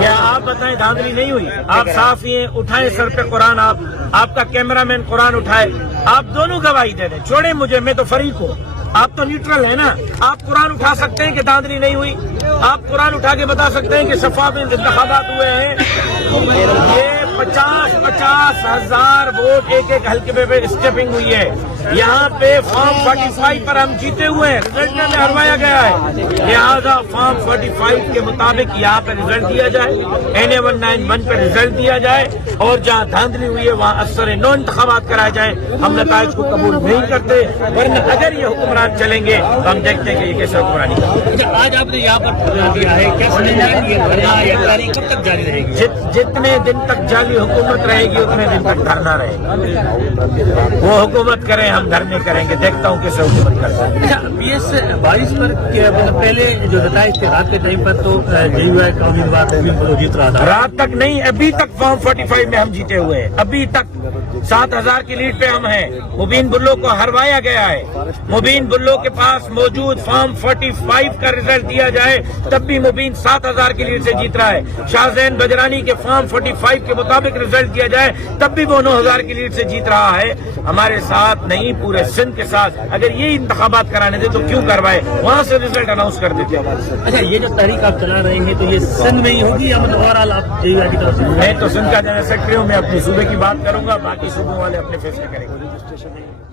کیا آپ بتائیں دھاندلی نہیں ہوئی؟ آپ صحافی ہیں، اٹھائیں سر پہ قرآن، آپ کا کیمرہ مین قرآن اٹھائے، آپ دونوں گواہی دے دیں، چھوڑیں مجھے، میں تو فریق ہوں، آپ تو نیوٹرل ہیں نا. آپ قرآن اٹھا سکتے ہیں کہ دھاندلی نہیں ہوئی؟ آپ قرآن اٹھا کے بتا سکتے ہیں کہ شفاف انتخابات ہوئے ہیں؟ یہ 50,000 ووٹ ایک ایک حلقے پہ اسٹیپنگ ہوئی ہے. یہاں پہ فارم 45 پر ہم جیتے ہوئے ہیں، رزلٹ میں ہروایا گیا ہے. لہذا فارم 45 کے مطابق یہاں پہ رزلٹ دیا جائے، NA 191 پہ رزلٹ دیا جائے، اور جہاں دھاندلی ہوئی ہے وہاں اثر نو انتخابات کرائے جائیں. ہم نتائج کو قبول نہیں کرتے، ورنہ اگر یہ حکمران چلیں گے تو ہم دیکھتے ہیں کہ یہ کیسے حکمرانی کریں. آج آپ نے یہاں پر دیا ہے، کیا سمجھنا ہے کہ یہ دھرنا یا تحریک کب تک جاری رہے گی؟ جتنے دن تک جعلی حکومت رہے گی اتنے دن تک دھرنا رہے گا. وہ حکومت کریں، ہم دھرنے کریں گے، دیکھتا ہوں کیسے حکومت کرتا ہے. اچھا، PS 22 پر پہلے جو نتائج تھے رات کے ٹائم پر تو JUI قومی بات جیت رہا تھا. رات تک نہیں، ابھی تک فارم 45 میں ہم جیتے ہوئے ہیں. ابھی تک 7,000 کی لیڈ پہ ہم ہیں. مبین بلو کو ہروایا گیا ہے. مبین بلو کے پاس موجود فارم 45 کا رزلٹ دیا جائے تب بھی مبین 7,000 کی لیڈ سے جیت رہا ہے. شاہ زین بجرانی کے فارم 45 کے مطابق رزلٹ دیا جائے تب بھی وہ 9,000 کی لیڈ سے جیت رہا ہے. ہمارے ساتھ نہیں، پورے سندھ کے ساتھ. اگر یہ انتخابات کرانے دے تو کیوں کروائے، وہاں سے رزلٹ اناؤنس کر دیتے. اچھا، یہ جو تحریک آپ چلا رہے ہیں تو یہ سندھ میں ہی ہوگی یا مطلب اوورآل آپ JUI کی طرف سے؟ میں تو سندھ کا جنرل سیکرٹری ہوں، میں اپنے صوبے کی بات کروں گا، باقی صوبوں والے اپنے فیصلے کریں گے.